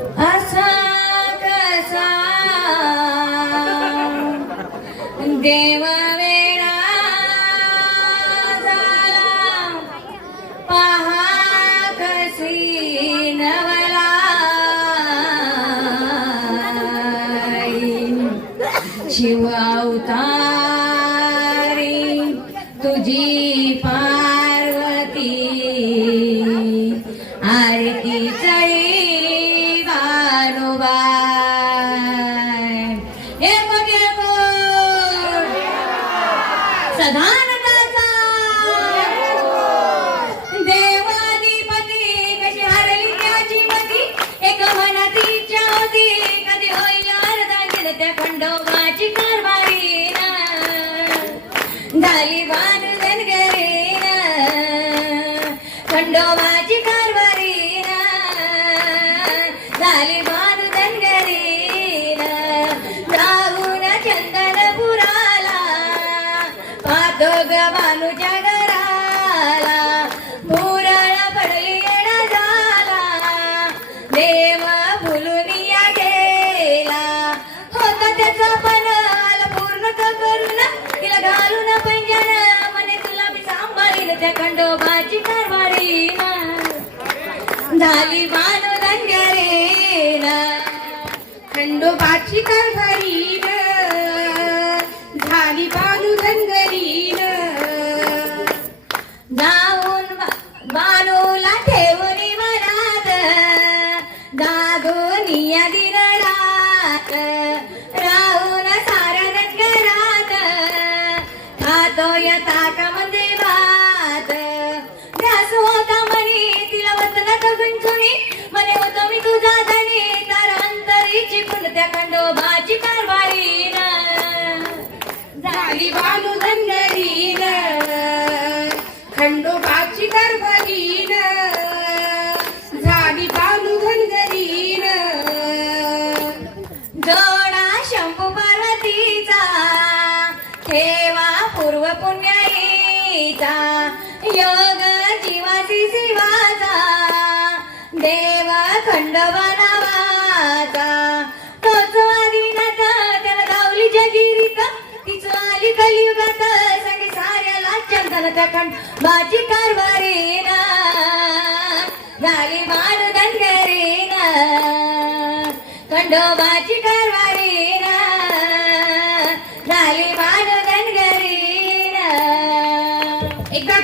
असा कसा? देव वेळा पहा कशी नवला. शिव अवतारी तुझी पार्वती. आरती चळी सदानंदाचा देवाधिपती कशी हरली त्याची मती एक मनातीच्या होती कधी होईल अर्धांगिल त्या खंडोबाची कारभारी ना. झाली बाण धनगरी ना. खंडोबाची कारभारी झाली पाहतो ग बानूच्या घराला पुरळ पडली येणा झाला देव भुलून या गेला होता त्याचा पणाला पूर्ण करून तिला घालून पंजन म्हणे तुला मी सांभाळीन त्या खंडोबाची कारवारी झाली बानू दंगरेन खंडोबाची कारभारीन दादोनिया दिन रात राहून सारण घरात खातो या ताकामध्ये भात ध्यास होता म्हणे तिला वतनात गुंचुनी म्हणे होतो मी तुझा धनी तर अंतरीची त्या खंडोबाची कारभारी झाली बानू धनगरीन खंडोबाची कारभारीन सोडा शंभू पार्वतीचा. ठेवा पूर्व पुण्याईचा. योग जीवाची शिवाचा देव खंडोबा नावाचा. तोच त्याला जगिरीत तिचं आली कलियुगात सगळी साऱ्याला खंडोबाची कारवारी झाली मान गणगरी एकदा